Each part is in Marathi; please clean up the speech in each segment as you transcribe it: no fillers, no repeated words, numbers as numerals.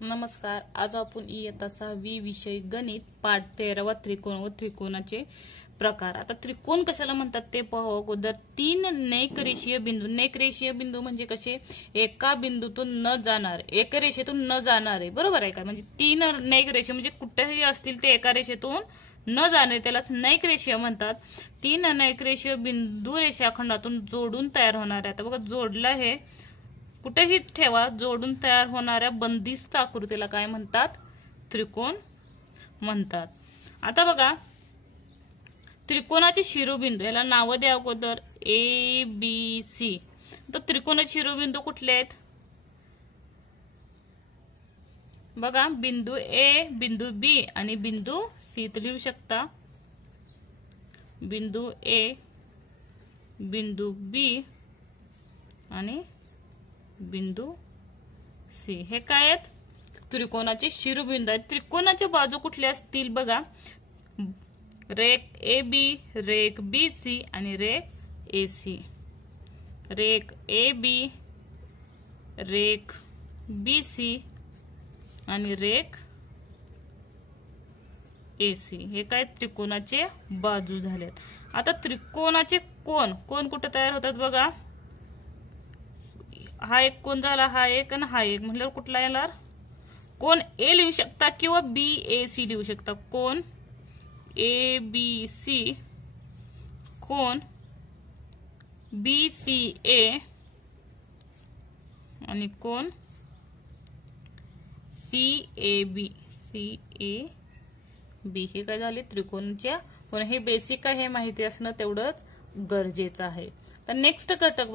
नमस्कार. आज आपण इयत्ता 6वी विषय गणित पाठ 13 त्रिकोण व त्रिकोणाचे प्रकार. आता त्रिकोण कशाला म्हणतात ते पाहू अगोदर. 3 नेकरेषीय बिंदू. नेकरेषीय बिंदू म्हणजे कसे? एका बिंदूतून न जाणार, एका रेषेतून न जाणारे. बरोबर आहे का? म्हणजे 3 नेकरेषीय म्हणजे कुठेही असतील ते एका रेषेतून न जाणे त्यालाच नेकरेषीय म्हणतात. 3 नेकरेषीय बिंदू रेषाखंडातून जोडून तयार होणारे. आता बघा जोडला हे कुठेही ठेवा, जोडून तयार होणाऱ्या बंदिस्त आकृतीला काय म्हणतात? त्रिकोण म्हणतात. आता बघा त्रिकोणाचे शिरोबिंदू याला नाव द्या अगोदर. A B C. तर त्रिकोणाचे शिरोबिंदू कुठले आहेत? बघा बिंदू ए, बिंदू बी आणि बिंदू सी. तर लिहू शकता बिंदू ए, बिंदू बी आणि बिंदू सी. हे काय आहेत? त्रिकोणाचे शिरोबिंदू आहेत. त्रिकोणाच्या बाजू कुठल्या असतील? बघा रेख ए बी, रेख बी सी आणि रेख ए सी. रेख ए बी, रेख बी सी आणि रेख ए सी. हे काय? त्रिकोणाचे बाजू झालेत. आता त्रिकोणाचे कोण कोण कुठे तयार होतात? बघा हा एक कोण झाला, हा एक आणि हा एक. म्हटल्यावर कुठला येणार? कोण ए लिहू शकता किंवा बी ए सी लिहू शकता. कोण ए बी सी, कोण बी सी ए आणि कोण C A B. C A B हे काय झाले? त्रिकोणाच्या. पण हे बेसिक आहे, हे माहिती असणं तेवढंच गरजेचं आहे. तर नेक्स्ट घटक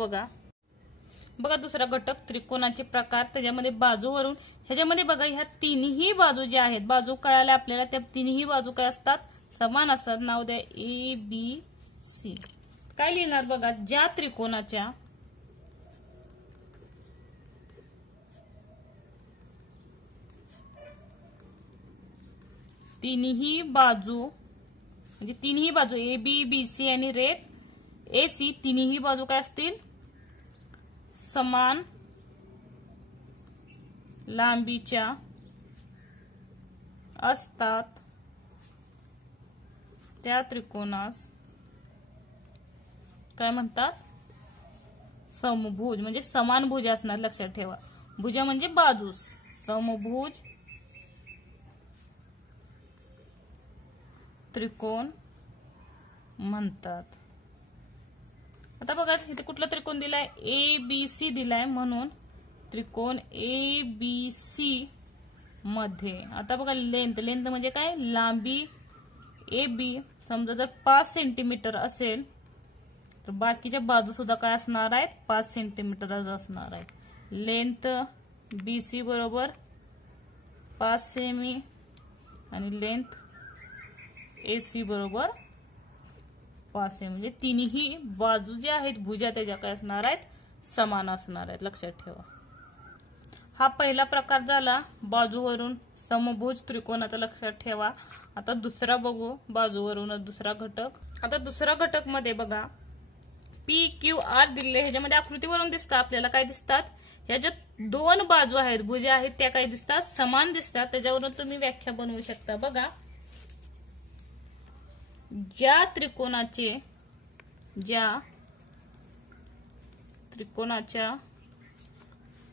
बघा दुसरा घटक त्रिकोणाचे प्रकार. त्याच्यामध्ये बाजूवरून ह्याच्यामध्ये बघा ह्या तिन्ही बाजू ज्या आहेत, बाजू कळाल्या आपल्याला, त्या तिन्ही बाजू काय असतात? समान असतात. नाव द्या ए बी सी. काय लिहिणार बघा? ज्या त्रिकोणाच्या तिन्ही बाजू म्हणजे तिन्ही बाजू ए बी, बी सी आणि रेख ए सी, तिन्ही बाजू काय असतील? समान लांबीच्या असतात त्या त्रिकोणास काय म्हणतात? समभुज. म्हणजे समान भुज असणार. लक्षात ठेवा. भुज म्हणजे बाजूस. समभुज त्रिकोण म्हणतात. आता बघा इथे कुठला त्रिकोण दिलाय? ए बी सी दिलाय. म्हणून त्रिकोण ए बी सी मध्ये आता बघा लेंथ. लेंथ म्हणजे काय? लांबी. ए बी समजा जर 5 सेंटीमीटर असेल तर बाकीच्या बाजू सुद्धा काय असणार आहेत? 5 सेंटीमीटरच असणार आहे. लेंथ बी सी बरोबर 5 सेमी आणि लेंथ ए सी बरोबर 5 सेमी. म्हणजे तिन्ही बाजू ज्या आहेत भुजा त्याच्या काय असणार आहेत? समान असणार आहेत. लक्षात ठेवा. हा पहिला प्रकार झाला बाजूवरून समभुज त्रिकोणाचा. लक्षात ठेवा. आता दुसरा बघू. बाजूवरून दुसरा घटक. आता दुसरा घटक मध्ये बघा पी क्यू आर दिले. ह्याच्यामध्ये आकृतीवरून दिसतात आपल्याला काय दिसतात? ह्याच्यात 2 बाजू आहेत, भुजा आहेत, त्या काय दिसतात? समान दिसतात. त्याच्यावरून तुम्ही व्याख्या बनवू शकता. बघा ज्या त्रिकोणाच्या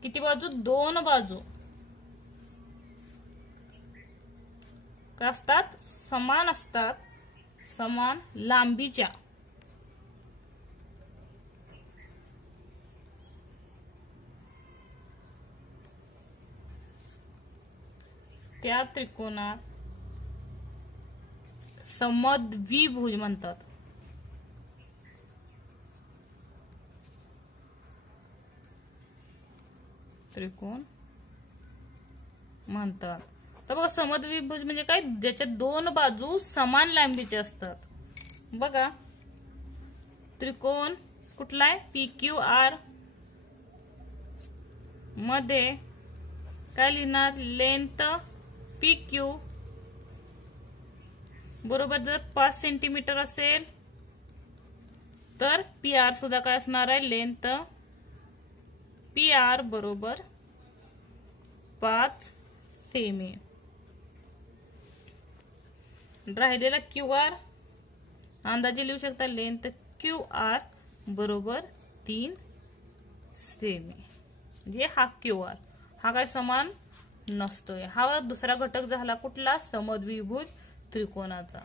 किती बाजू? 2 बाजू काय असतात? समान असतात. समान लांबीच्या. त्या त्रिकोणात समद्विभुज म्हणतात. त्रिकोण म्हणतात. तर बघा समद्विभुज म्हणजे काय? ज्याच्या 2 बाजू समान लांबीचे असतात. बघा त्रिकोण कुठला आहे? पी क्यू आर मध्ये काय लिहिणार? लेंथ पी क्यू बरोबर जर 5 सेंटीमीटर असेल तर पी आर सुद्धा काय असणार आहे? लेंथ पी आर बरोबर 5 सेमी. राहिलेला QR अंदाजे लिहू शकता लेंथ QR बरोबर 3 सेमी. म्हणजे हा QR हा काय समान नसतोय. हा दुसरा घटक झाला कुठला? समद्विभुज त्रिकोणाचा.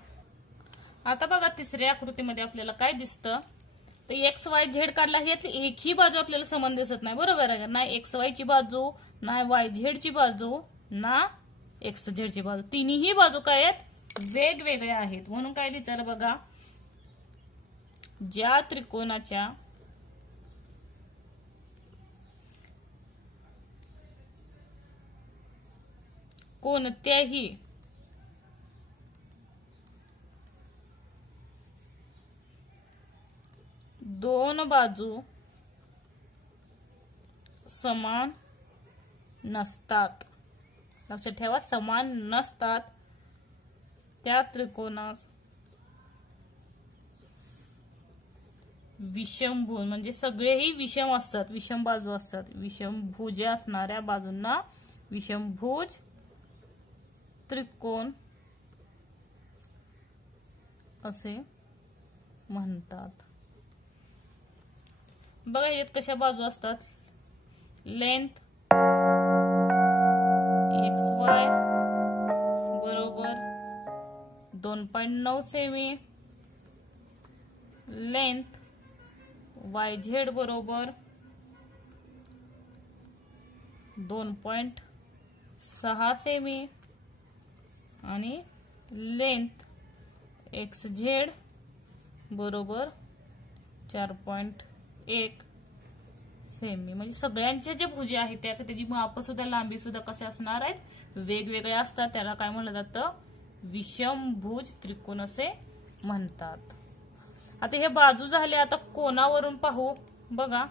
आता बघा तिसऱ्या आकृतीमध्ये आपल्याला काय दिसतं तर XYZ काढला. यातली एकही बाजू आपल्याला समान दिसत नाही. बरोबर आहे का? ना XY ची बाजू, ना YZ ची बाजू, ना XZ ची बाजू. तिन्ही बाजू काय आहेत? वेगवेगळ्या आहेत. म्हणून काय लिहिलं बघा, ज्या त्रिकोणाच्या कोणत्याही दोन बाजू समान नसतात. लक्षात ठेवा, समान नसतात. त्या त्रिकोणास विषमभुज म्हणजे सगळेही विषम असतात, विषम बाजू असतात. विषमभुज असणाऱ्या बाजूंना विषमभुज त्रिकोण असे म्हणतात. बघा यात कशा बाजू असतात? लेंथ XY बरोबर 2.9 सेमी, लेंथ YZ बरोबर 2.6 सेमी आणि लेंथ XZ बरोबर 4.1 सेमी. म्हणजे सगळ्यांच्या ज्या भुजा आहेत त्याची माप सुद्धा लांबी सुद्धा कशा असणार आहेत? वेगवेगळ्या असतात. त्याला काय म्हणलं जातं? विषमभुज त्रिकोण असे म्हणतात. आता हे बाजू झाले. आता कोनावरून पाहू. बघा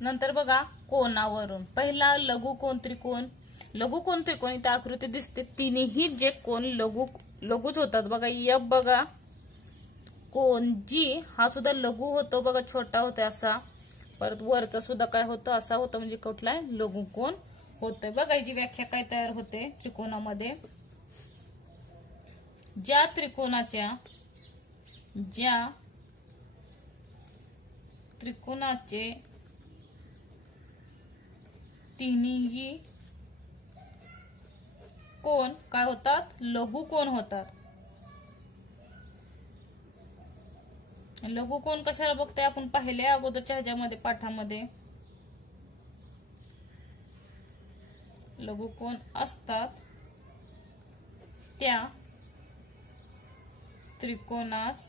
नंतर बघा कोनावरून. पहिला लघुकोन त्रिकोण. लघुकोन त्रिकोण इथे आकृती दिसते. तिन्ही जे कोन लघुच होतात. बघा F बघा, कोन G हा सुद्धा लघु होतो. बघा छोटा होतो असा. परत वरचा सुद्धा काय होतं? असा होतं. म्हणजे कुठला लघुकोन होतोय. बघा याची व्याख्या काय तयार होते त्रिकोणामध्ये. ज्या त्रिकोणाचे तिन्ही कोन काय होतात? लघुकोन होतात. लघुकोन कशाला बघताय आपण? पाहिले अगोदरच्या ह्याच्यामध्ये पाठामध्ये. लघुकोन असतात त्या त्रिकोणास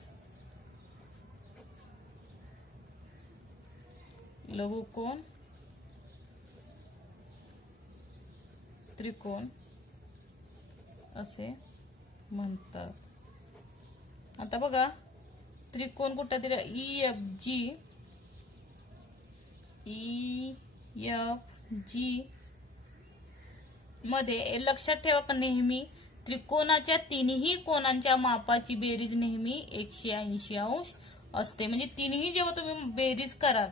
लघुकोन त्रिकोण असे म्हणतात. आता बघा त्रिकोण कुठला दिला? EFG मध्ये लक्षात ठेवा का नेहमी त्रिकोणाच्या तिन्ही कोनांच्या मापाची बेरीज नेहमी 180 अंश असते. म्हणजे तिन्ही जेव्हा तुम्ही बेरीज कराल,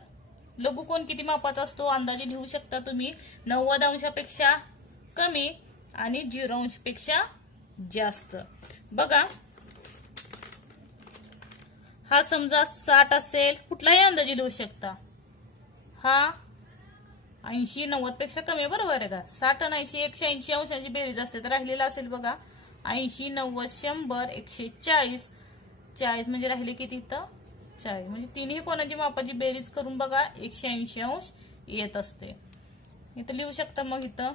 लघुकोन किती मापाचा असतो अंदाजे लिहू शकता तुम्ही. 90 अंशापेक्षा कमी आणि 0 अंशपेक्षा जास्त. बघा हा समजा 60 असेल, कुठलाही अंदाजे लिहू शकता. हा 80-90 पेक्षा कमी, बरोबर आहे का? 60 आणि 80 180 अंशाची बेरीज असते. तर राहिलेला असेल बघा 80 90 100 140. 40 म्हणजे राहिले किती इथं? 40. म्हणजे तिन्ही कोणाची मापाची बेरीज करून बघा 180 अंश येत असते. इथं लिहू शकता. मग इथं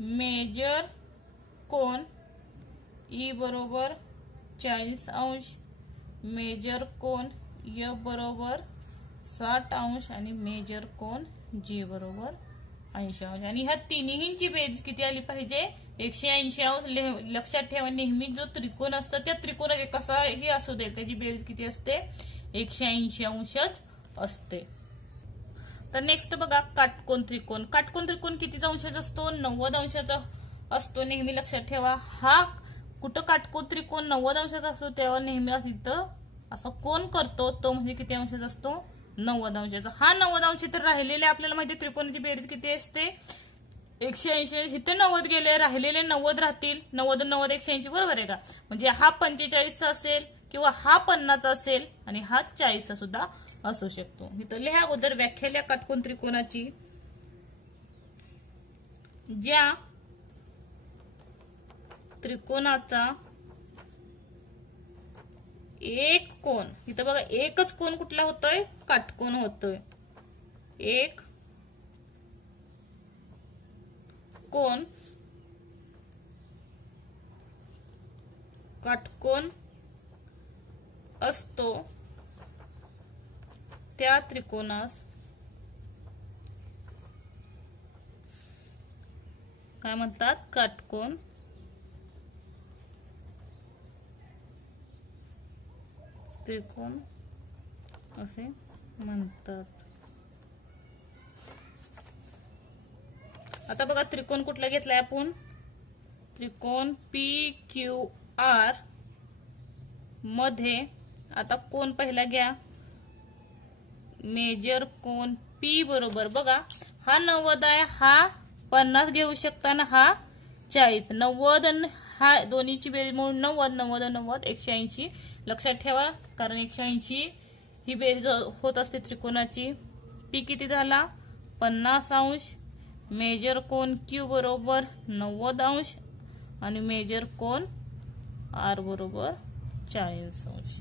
मेजर कोन E बरोबर 40 अंश, मेजर कोन F बरोबर 60 अंश आणि मेजर कोन G बरोबर 80 अंश. आणि ह्या तिन्हींची बेरीज किती आली पाहिजे? 180 अंश. लक्षात ठेवा नेहमी जो त्रिकोण असतो त्या त्रिकोणाचे कसाही असू दे त्याची बेरीज किती असते? 180 अंशच असते. तर नेक्स्ट बघा काटकोन त्रिकोण. काटकोन त्रिकोण किती अंशाचा असतो? 90 अंशाचा असतो. नेहमी लक्षात ठेवा. हा कुठं काटकोन त्रिकोण 90 अंशाचा असतो तेव्हा नेहमी इथं असा कोन करतो तो म्हणजे किती अंशाचा असतो? 90 अंशाचा. हा 90 अंश तर राहिलेले आपल्याला माहिती त्रिकोणाची बेरीज किती असते 180. इथे 90 गेले, राहिलेले 90 राहतील. 90 90 180 बरोबर आहे का. म्हणजे हा 45 असेल किंवा हा 50 असेल आणि हा 40 सुद्धा असू शकतो. इथं लिहा अगोदर व्याख्या काटकोन त्रिकोणाची. ज्या त्रिकोणाचा एक कोन, इथं बघा एकच कोन कुठला होतोय काटकोन होतोय. एक कोन काटकोन असतो त्या त्रिकोणास काय म्हणतात काटकोन त्रिकोण असे म्हणतात. आता बघा त्रिकोण कुठला घेतलाय आपण त्रिकोण PQR मध्ये. आता कोण पहिला घ्या मेजर कोण P बरोबर. बघा हा 90 आहे, हा 50 घेऊ शकता ना हा 40. 90 हा दोन्हीची बेरीज म्हणून 90 90 90 180 लक्षात ठेवा, कारण 180 ही बेरीज होत असते त्रिकोणाची. P किती झाला 50 अंश. मेजर कोन Q बरोबर 90 अंश आणि मेजर कोन R बरोबर 40 अंश.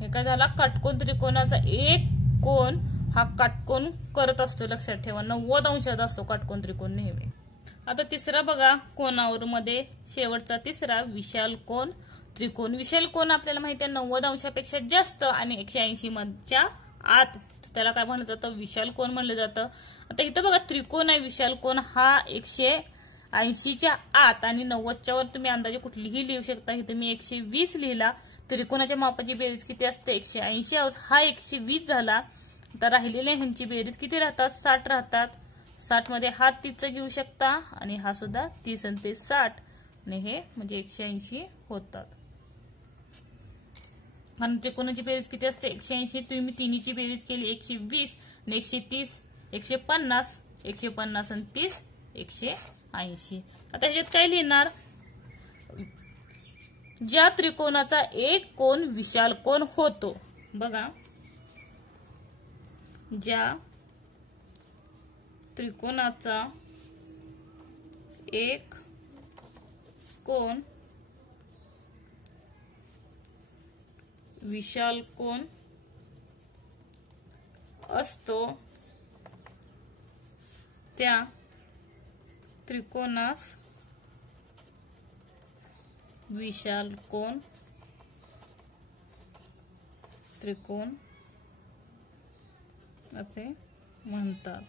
हे काय झाला काटकोन त्रिकोणाचा एक कोन हा काटकोन करत असतो. लक्षात ठेवा 90 अंशाचा असतो काटकोन त्रिकोण नेहमी. आता तिसरा बघा कोनावर मध्ये शेवटचा तिसरा विशाल कोन त्रिकोण. विशाल कोन आपल्याला माहिती आहे 90 अंशापेक्षा जास्त आणि 180 च्या आत, त्याला काय म्हणलं जातं विशाल कोन म्हणलं जातं. आता इथं बघा त्रिकोण आहे विशाल कोन हा 180च्या आत आणि 90च्या वर तुम्ही अंदाजे कुठलीही लिहू शकता. इथे मी 120 लिहिला. त्रिकोणाच्या मापाची बेरीज किती असते 180. हा 120 झाला. आता राहिलेल्या ह्यांची बेरीज किती राहतात 60 राहतात. 60 मध्ये हा 30 घेऊ शकता आणि हा सुद्धा 30 आणि ते 60 आणि हे म्हणजे 180 होतात. आणि त्रिकोणाची बेरीज किती असते 180. तुम्ही तिन्हीची बेरीज केली 120 आणि 130 150 150 आणि 30 180. आता ह्याच्यात काय लिहिणार ज्या त्रिकोणाचा एक कोन विशाल कोन होतो. बघा ज्या त्रिकोणाचा एक कोन विशाल कोन असतो त्या त्रिकोणास विशाल कोन त्रिकोण असे म्हणतात.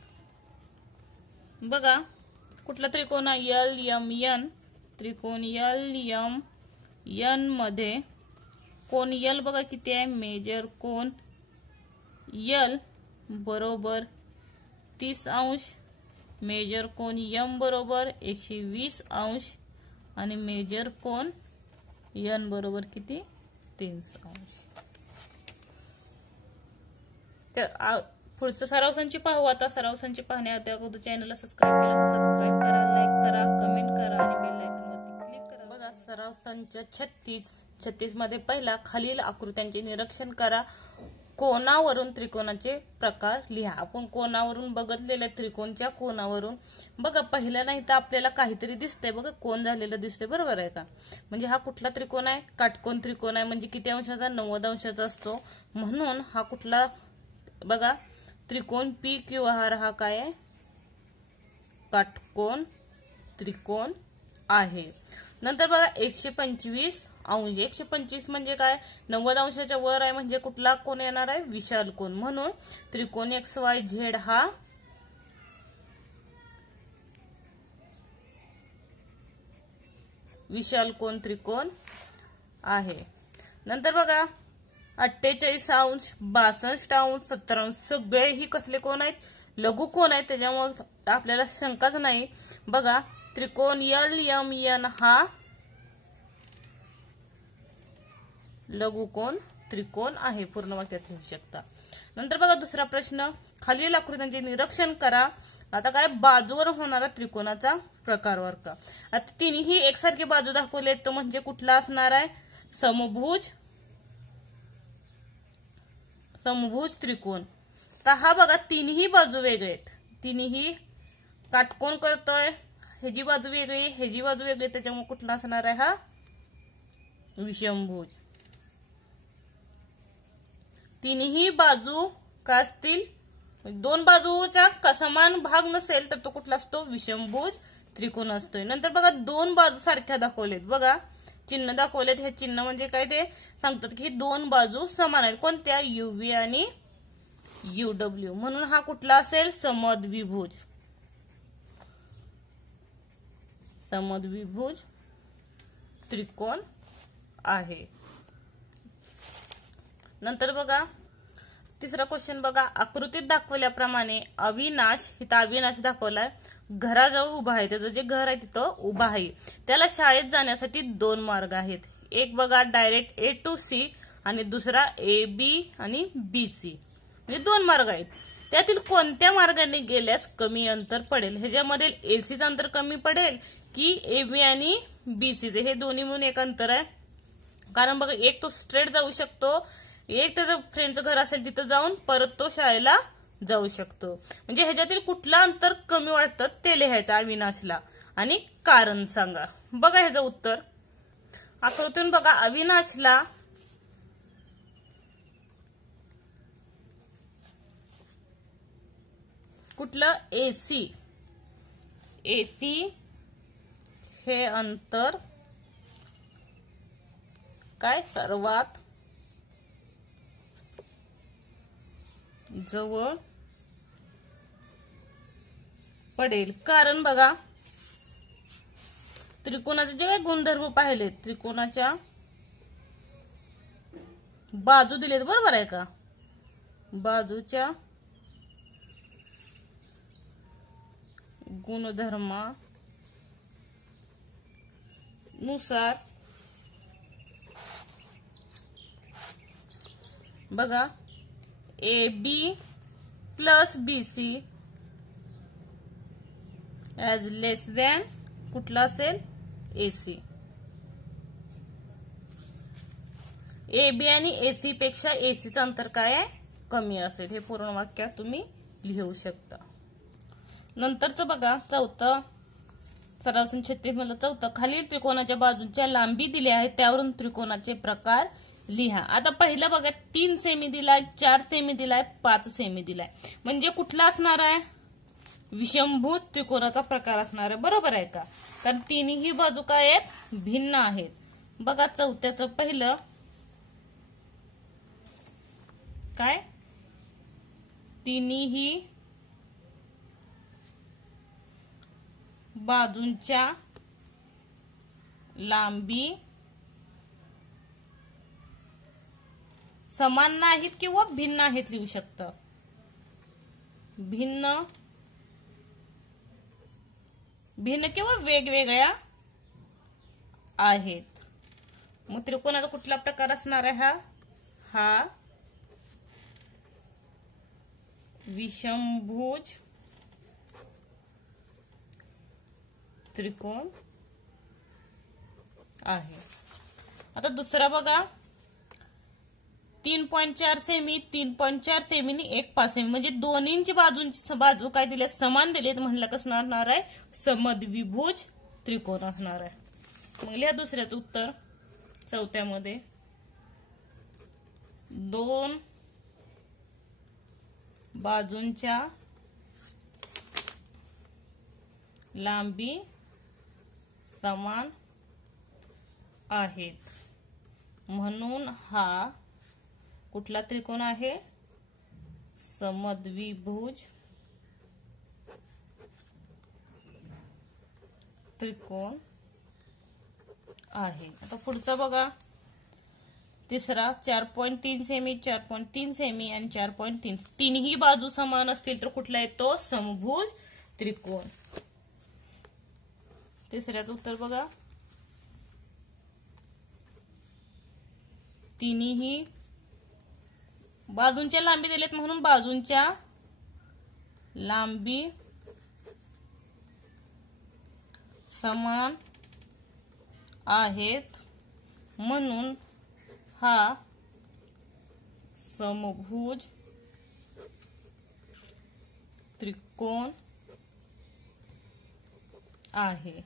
बघा कुठला त्रिकोण LMN त्रिकोण LMN मध्ये कोन L बघा किती आहे मेजर कोन L बरोबर 30 अंश. मेजर कोन M बरोबर 120 अंश आणि मेजर कोन N बरोबर किती 300 अंश. तर पुढचं सराव संच पाहू. आता सराव संच पाहण्याआधी अगोदर चॅनलला सबस्क्राईब केला सबस्क्राईब करा, लाईक करा, कमेंट करा आणि बेल आयकॉनवरती क्लिक करा. बघा सराव संच 36 मध्ये पहिला खालील आकृत्यांचे निरीक्षण करा. कोनावरून त्रिकोणाचे प्रकार लिहा. आपण कोनावरून बघितलेल्या त्रिकोणच्या कोनावरून बघा पहिल्या नाही तर आपल्याला काहीतरी दिसतंय बघा कोन झालेलं दिसतंय बरोबर आहे का. म्हणजे हा कुठला त्रिकोण आहे काटकोन त्रिकोण आहे. म्हणजे किती अंशाचा 90 अंशाचा असतो. म्हणून हा कुठला बघा त्रिकोण PQR हा काय आहे काटकोन त्रिकोण आहे. नंतर बघा 125 अंश. 125 म्हणजे काय 90 अंशाच्या वर आहे म्हणजे कुठला कोन येणार आहे विशाल कोन. म्हणून त्रिकोण XYZ हा विशाल कोन त्रिकोण आहे. नंतर बघा 48 अंश 62 अंश 70 अंश सगळे ही कसले कोण आहेत लघु कोण आहेत. त्याच्यामुळे आपल्याला शंकाच नाही. बघा त्रिकोण LMN हा लघुकोन त्रिकोण आहे. पूर्ण वाक्यात लिहू शकता. नंतर बघा दुसरा प्रश्न, खालील आकृत्यांचे निरीक्षण करा. आता काय, बाजूवर होणारा त्रिकोणाचा प्रकार वर का. आता तिन्ही एकसारखी बाजू दाखवले तर म्हणजे कुठला असणार आहे, समभुज त्रिकोण. तर हा बघा तिन्ही बाजू वेगळे आहेत, तिन्ही काटकोन करतोय, ह्याची बाजू वेगळी, ह्याची बाजू वेगळी, त्याच्यामुळे कुठला असणार आहे हा विषमभुज. तिन्ही बाजू काय असतील, दोन बाजूचा समान भाग नसेल तर तो कुठला असतो, विषमभुज त्रिकोण असतोय. नंतर बघा दोन बाजू सारख्या दाखवलेत, बघा चिन्ह दाखवलेत, हे चिन्ह म्हणजे काय ते सांगतात की दोन बाजू समान आहेत, कोणत्या, UV आणि UW, म्हणून हा कुठला असेल, समद्विभुज त्रिकोण आहे. नंतर बघा तिसरा क्वेश्चन बघा, आकृतीत दाखवल्याप्रमाणे अविनाश, इथं अविनाश दाखवलाय, घराजवळ उभा आहे, त्याचं जे घर आहे तिथं उभा आहे, त्याला शाळेत जाण्यासाठी दोन मार्ग आहेत. एक बघा डायरेक्ट A to C आणि दुसरा AB आणि BC, म्हणजे दोन मार्ग आहेत. त्यातील कोणत्या मार्गाने गेल्यास कमी अंतर पडेल, ह्याच्यामध्ये AC अंतर कमी पडेल की AB आणि BC हे दोन्ही मिळून एक अंतर आहे. कारण बघा एक तो स्ट्रेट जाऊ शकतो, एक त्याचं फ्रेंडचं घर असेल तिथं जाऊन परत तो शाळेला जाऊ शकतो. म्हणजे ह्याच्यातील कुठलं अंतर कमी वाटतं ते लिहायचं अविनाशला आणि कारण सांगा. बघा ह्याचं उत्तर आकृतीतून बघा, अविनाशला कुठलं AC हे अंतर काय सर्वात जवळ पडेल. कारण बघा त्रिकोणाचे जे गुणधर्म पाहिले, त्रिकोणाच्या बाजू दिलेत, बरोबर आहे का, बाजूच्या गुणधर्मानुसार बघा AB प्लस BC ॲज लेस दॅन कुठला असेल, AC. AB आणि AC पेक्षा AC चं अंतर काय आहे, कमी असेल. हे पूर्ण वाक्यात तुम्ही लिहू शकता. नंतरचं बघा चौथं, सराव 36 मधलं चौथं, खालील त्रिकोणाच्या बाजूंच्या लांबी दिल्या आहेत, त्यावरून त्रिकोणाचे प्रकार लिहा. आता पहिलं बघा 3 सेमी दिलाय, 4 सेमी दिलाय, 5 सेमी दिलाय, म्हणजे कुठला असणार आहे, विषमभुज त्रिकोणाचा प्रकार असणार आहे, बरोबर आहे का. कारण तिन्ही बाजू काय आहेत, भिन्न आहेत. बघा चौथ्याचं पहिलं काय, तिन्ही बाजूंच्या लांबी समान नाहीत किंवा भिन्न आहेत लिहू शकता, भिन्न किंवा वेगवेगळ्या आहेत. मग त्रिकोणाचा कुठला प्रकार असणार आहे, हा विषमभुज त्रिकोण आहे. आता दुसरा बघा 3.4 सेमी, 3.4 सेमी आणि 1.5 सेमी, म्हणजे दोन्हींची बाजू काय दिले, समान दिलेत, म्हणलं कसं असणार आहे, समद्विभुज त्रिकोण असणार आहे. मग लिहा दुसऱ्याचं उत्तर चौथ्यामध्ये, दोन बाजूंच्या लांबी समान आहेत, म्हणून हा कुठला त्रिकोण आहे, समद्विभुज त्रिकोण आहे. आता पुढचा बघा तिसरा 4.3 सेमी, 4.3 सेमी आणि 4.3, तीनही बाजू समान असतील तर कुठला येतो, समभुज त्रिकोण. तिसऱ्याचं उत्तर बघा, तिन्ही बाजूंच्या लांबी दिलेत म्हणून बाजूंच्या लांबी समान आहेत म्हणून हा समभुज त्रिकोण आहे।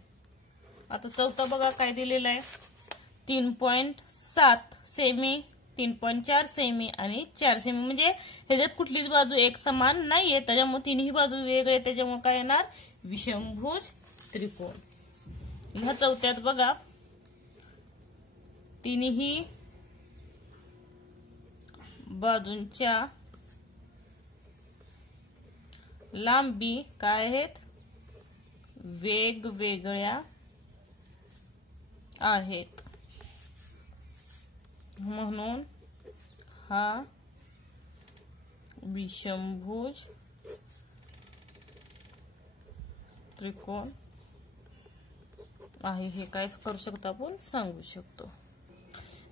आता चौथा बघा काय दिलेला आहे, 3.7 सेमी, 3.4 सेमी आणि 4 सेमी, म्हणजे ह्याच्यात कुठलीच बाजू एक समान नाहीये, त्याच्यामुळे तिन्ही बाजू वेगळे, त्याच्यामुळे काय येणार विषमभुज त्रिकोण। ह्या चौथ्यात बघा तिन्ही बाजूंच्या लांबी काय आहेत, वेगवेगळ्या आहेत म्हणून हा विषमभुज त्रिकोण आहे। हे काय करू शकतो आपण सांगू शकतो।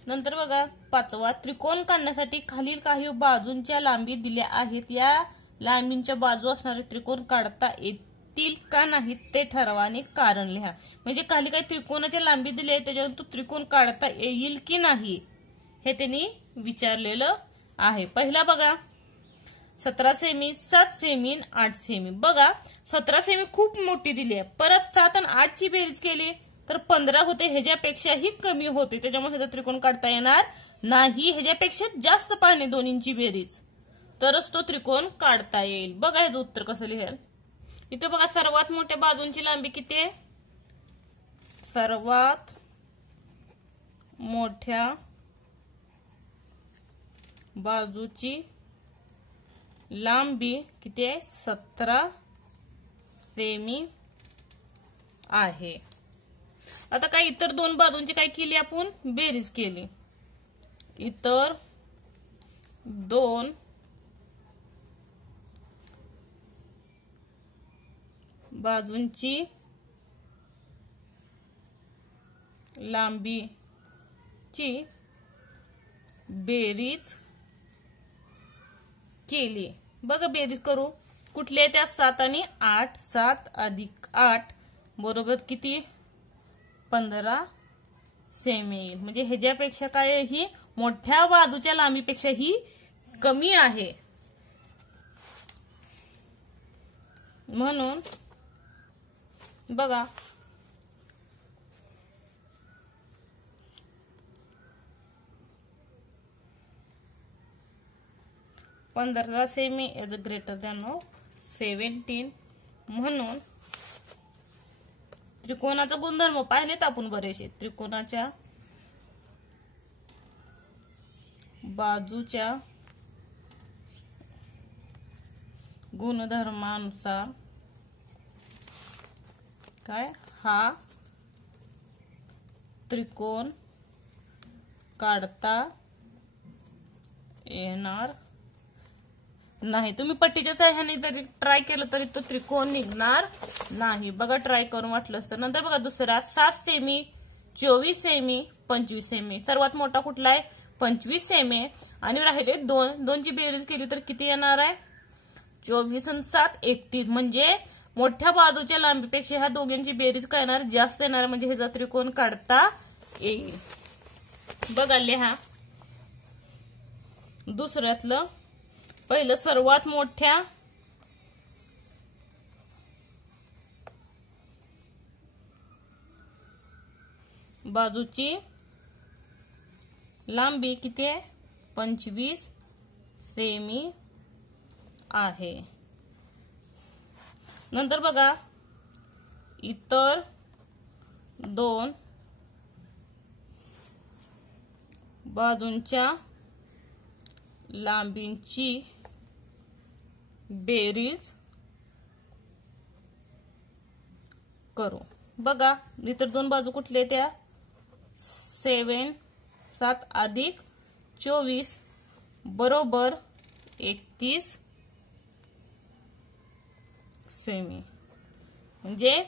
नंतर बघा पाचवा, त्रिकोण काढण्यासाठी खालील काही बाजूंच्या लांबी दिल्या आहेत, या लांबींच्या बाजू असणारे त्रिकोण काढता येतील का नाही ते ठरवा आणि कारण लिहा। म्हणजे खाली काही त्रिकोणाच्या लांबी दिल्या आहेत, त्याच्यावर तो त्रिकोण काढता येईल की नाही हे त्यांनी विचारलेलं आहे। पहिला बघा 17 सेमी, 7 सेमी, 8 सेमी। बघा 17 सेमी खूप मोठी दिली आहे, परत 7 आणि 8 ची बेरीज केली तर 15 होते, ह्याच्यापेक्षाही कमी होते, त्याच्यामुळे ह्याचा त्रिकोण काढता येणार नाही। ह्याच्यापेक्षा जास्त पाहिजे दोन्हींची बेरीज तरच तो त्रिकोण काढता येईल। बघा ह्याचं उत्तर कसं लिहेल। इथे बघा सर्वात मोठ्या बाजूंची लांबी किती आहे, सर्वात मोठ्या बाजूची लांबी किती आहे, 17 सेमी आहे। आता काय इतर दोन बाजूंची काय केली आपण बेरीज केली, इतर दोन बाजूंची लांबीची बेरीज केली। बघा बेरीज करू, कुठल्या त्या 7 आणि 8, 7 अधिक 8 बरोबर किती 15 सेमी, म्हणजे ह्याच्यापेक्षा काय ही मोठ्या बाजूच्या लांबीपेक्षा ही कमी आहे, म्हणून बघा 15 सेमी इज ग्रेटर दॅन 17, म्हणून त्रिकोणाचा गुणधर्म पाहिलेत आपण बरेचसे, त्रिकोणाच्या बाजूच्या गुणधर्मानुसार काय हा त्रिकोण काढता येणार नाही। तुम्ही पट्टीच्या सहाय्याने जरी ट्राय केलं तरी तो त्रिकोण निघणार नाही। बघा ट्राय करून वाटलंच तर। नंतर बघा दुसरा 7 सेमी, 24 सेमी, 25 सेमी। सर्वात मोठा कुठला आहे 25 सेमी आणि राहिले 2 ची बेरीज केली तर किती येणार आहे 24 आणि 7 31, म्हणजे मोठ्या बाजूच्या लांबीपेक्षा ह्या दोघांची बेरीज काय येणार जास्त येणार, म्हणजे ह्याचा त्रिकोण काढता येईल। बघा लिहा दुसऱ्यातलं, पहिलं सर्वात मोठ्या बाजूची लांबी किती आहे 25 सेमी आहे। नंतर बघा इतर दोन बाजूंच्या लांबींची बेरीज करू। बघा इतर दोन बाजू कुठले त्या 7 अधिक 24 बरोबर 31 सेमी, म्हणजे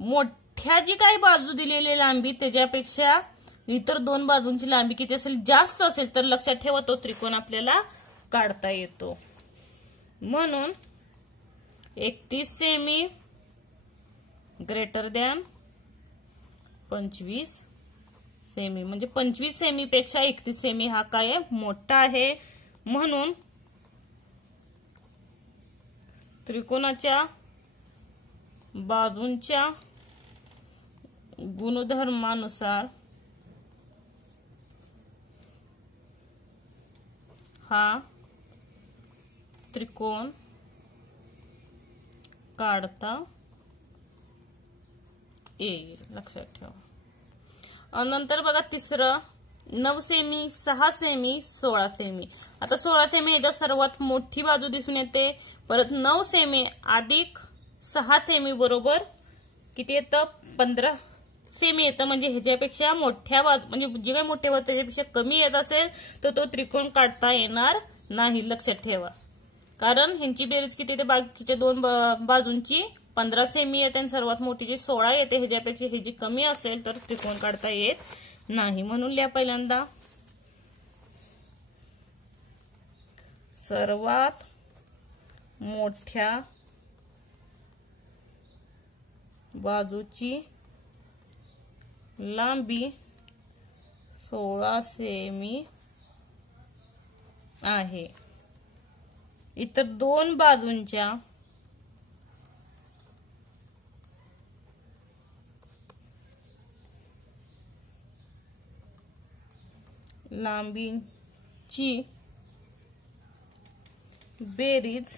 मोठ्या जी काही बाजू दिलेली लांबी त्याच्यापेक्षा इतर दोन बाजूंची लांबी किती असेल जास्त असेल तर लक्षात ठेवा तो त्रिकोण आपल्याला काढता येतो. म्हणून 31 सेमी ग्रेटर दॅन 25 सेमी, म्हणजे 25 सेमी पेक्षा 31 सेमी हा काय मोठा आहे. म्हणून त्रिकोणाच्या बाजूंच्या गुणधर्मानुसार हा त्रिकोण काढता येईल, लक्षात ठेवा. नंतर बघा तिसरं 9 सेमी, 6 सेमी, 16 सेमी. आता 16 सेमी याच्या सर्वात मोठी बाजू दिसून येते. परत 9 सेमी अधिक 6 सेमी बरोबर किती येतं 15 सेमी येतं. म्हणजे ह्याच्यापेक्षा मोठ्या बाजू, म्हणजे जे काही मोठ्या बाजू त्याच्यापेक्षा कमी येत असेल तर तो त्रिकोण काढता येणार नाही, लक्षात ठेवा. कारण ह्यांची बेरीज किती येते, बाकीच्या दोन बाजूंची 15 सेमी येते आणि सर्वात मोठीची 16 येते. ह्याच्यापेक्षा हे जी कमी असेल तर त्रिकोण काढता येत नाही. म्हणून लिहा पहिल्यांदा सर्वात मोठ्या बाजूची लांबी 16 सेमी आहे. इतर दोन बाजूंच्या लांबीची बेरीज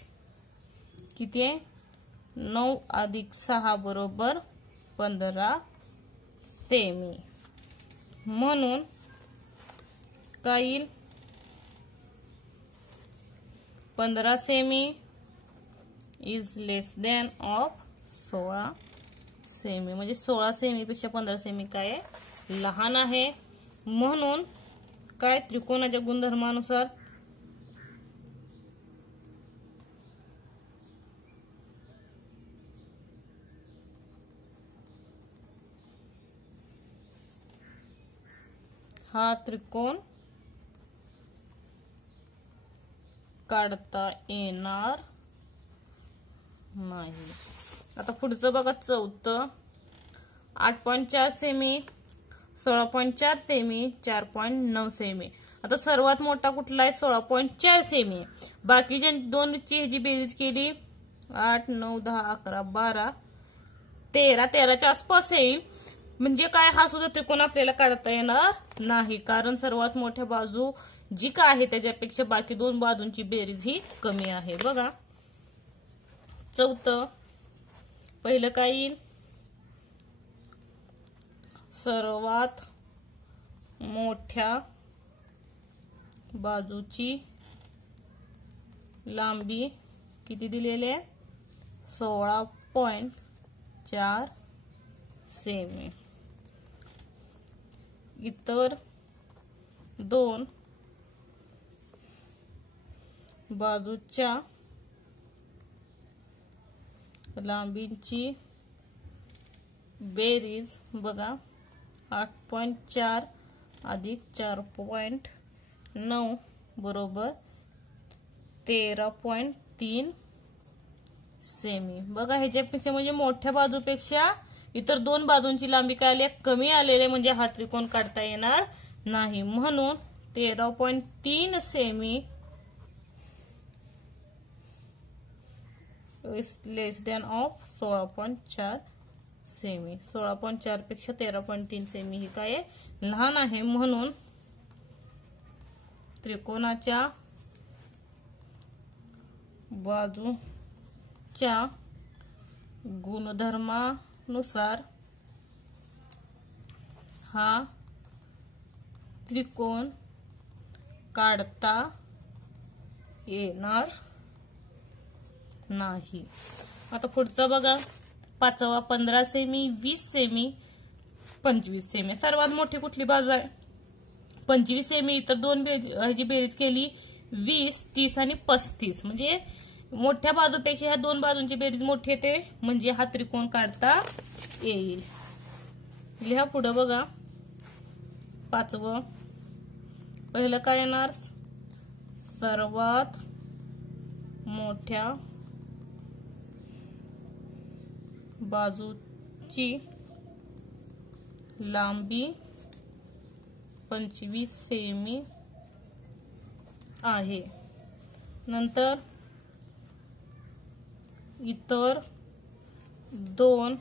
किती आहे 9 अधिक 6 बरोबर 15 सेमी. म्हणून काय येईल 15 semi is less than of 16 semi. म्हणजे 16 सेमी पेक्षा 15 सेमी काय लहान आहे. म्हणून काय त्रिकोणाच्या गुणधर्मानुसार हा त्रिकोण काढता येणार नाही. आता पुढचं बघा चौथं 8.4 सेमी, 16.4 सेमी, 4.9 सेमी. आता सर्वात मोठा कुठला आहे 16.4 सेमी. बाकीच्या दोनची ह्याची बेरीज केली 8, 9, 10, 11, 12, 13, 13च्या आसपास येईल. म्हणजे काय हा सुद्धा त्रिकोण आपल्याला काढता येणार नाही. कारण सर्वात मोठ्या बाजू जी काय आहे त्याच्यापेक्षा बाकी दोन बाजूंची बेरीज ही कमी आहे. बघा चौथं पहिलं काय येईल सर्वात मोठ्या बाजूची लांबी किती दिलेली आहे 16.4 सेमी. इतर दोन बाजूच्या लांबीची बेरीज बघा 8.4 अधिक 4.9 बरोबर 13.3 सेमी. बघा ह्याच्यापेक्षा म्हणजे मोठ्या बाजूपेक्षा इतर दोन बाजूंची लांबी काय आली कमी आलेले. म्हणजे हा त्रिकोण काढता येणार नाही. म्हणून 13.3 semi is less than of 16.4 semi. 16.4 पेक्षा 13.3 सेमी ही काय लहान आहे. म्हणून त्रिकोणाच्या बाजूच्या गुणधर्मानुसार हा त्रिकोण काढता येणार नाही. आता पुढचा बघा पाचवा 15 सेमी, 20 सेमी, 25 सेमी. सर्वात मोठी कुठली बाजू आहे 25 सेमी. इतर दोन ह्याची बेरीज केली 20, 30 आणि 35. म्हणजे मोठ्या बाजूपेक्षा ह्या दोन बाजूंची बेरीज मोठी येते. म्हणजे हा त्रिकोण काढता येईल. लिहा पुढे बघा पाचवं पहिलं काय येणार सर्वात मोठ्या बाजूची लांबी 25 सेमी आहे. नंतर इतर दोन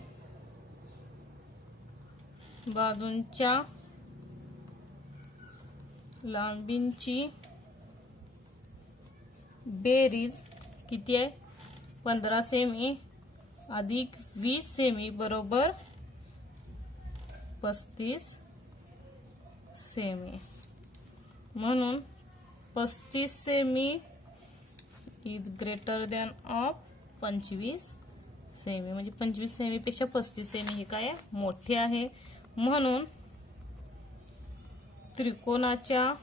बाजूंच्या लांबींची बेरीज किती आहे? 15 सेमी अधिक 20 सेमी बरोबर 35 सेमी. म्हणून 35 semi is greater than of 25 semi. म्हणजे 25 सेमी पेक्षा 35 सेमी हे काय मोठे आहे. म्हणून त्रिकोणाच्या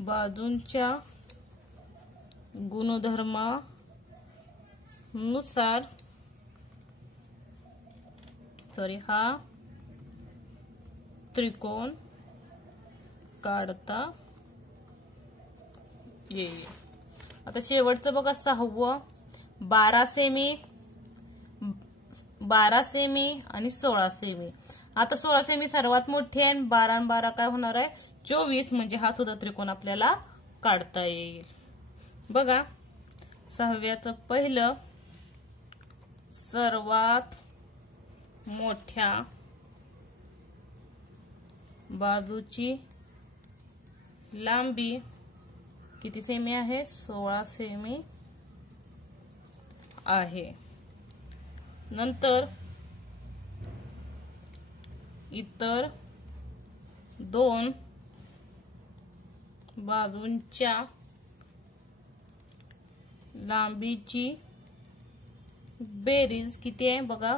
बाजूंच्या गुणधर्मानुसार हा त्रिकोण काढता येईल. आता शेवटचं बघा 6वं 12 सेमी आणि 16 सेमी. आता 16 सेमी सर्वात मोठी आहे आणि 12 आणि 12 काय होणार आहे? 24. म्हणजे हा सुद्धा त्रिकोण आपल्याला काढता येईल. बघा 6व्याचं पहिलं सर्वात मोठ्या बाजूची लांबी किती सेमी आहे? 16 सेमी आहे. नंतर इतर दोन बाजूंच्या लांबीची बेरीज किती आहे? बघा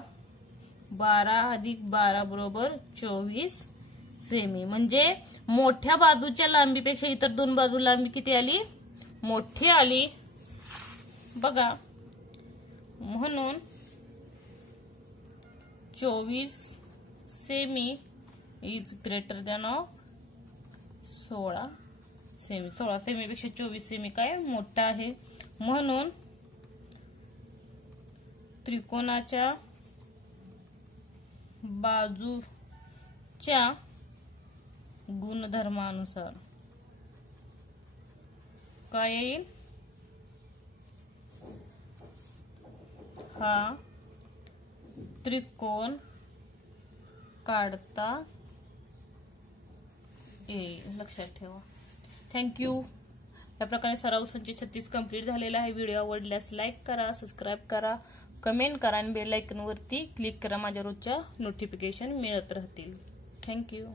12 अधिक 12 बरोबर 24 सेमी. म्हणजे मोठ्या बाजूच्या लांबीपेक्षा इतर दोन बाजू लांबी किती आली? मोठी आली. बघा म्हणून 24 semi is greater than of 16 semi. 16 semi पेक्षा 24 सेमी काय मोठा आहे. म्हणून त्रिकोणाच्या बाजूच्या गुणधर्मानुसार काय येईल? हा त्रिकोण काढता येईल. लक्षात ठेवा. थँक्यू. या प्रकारे सराव संच 36 कंप्लीट झालेला आहे. व्हिडिओ आवडल्यास लाईक करा, सबस्क्राईब करा, कमेंट करा आणि बेल आयकॉन वरती क्लिक करा. माझ्या रोजच्या नोटिफिकेशन मिळत राहतील. थँक्यू.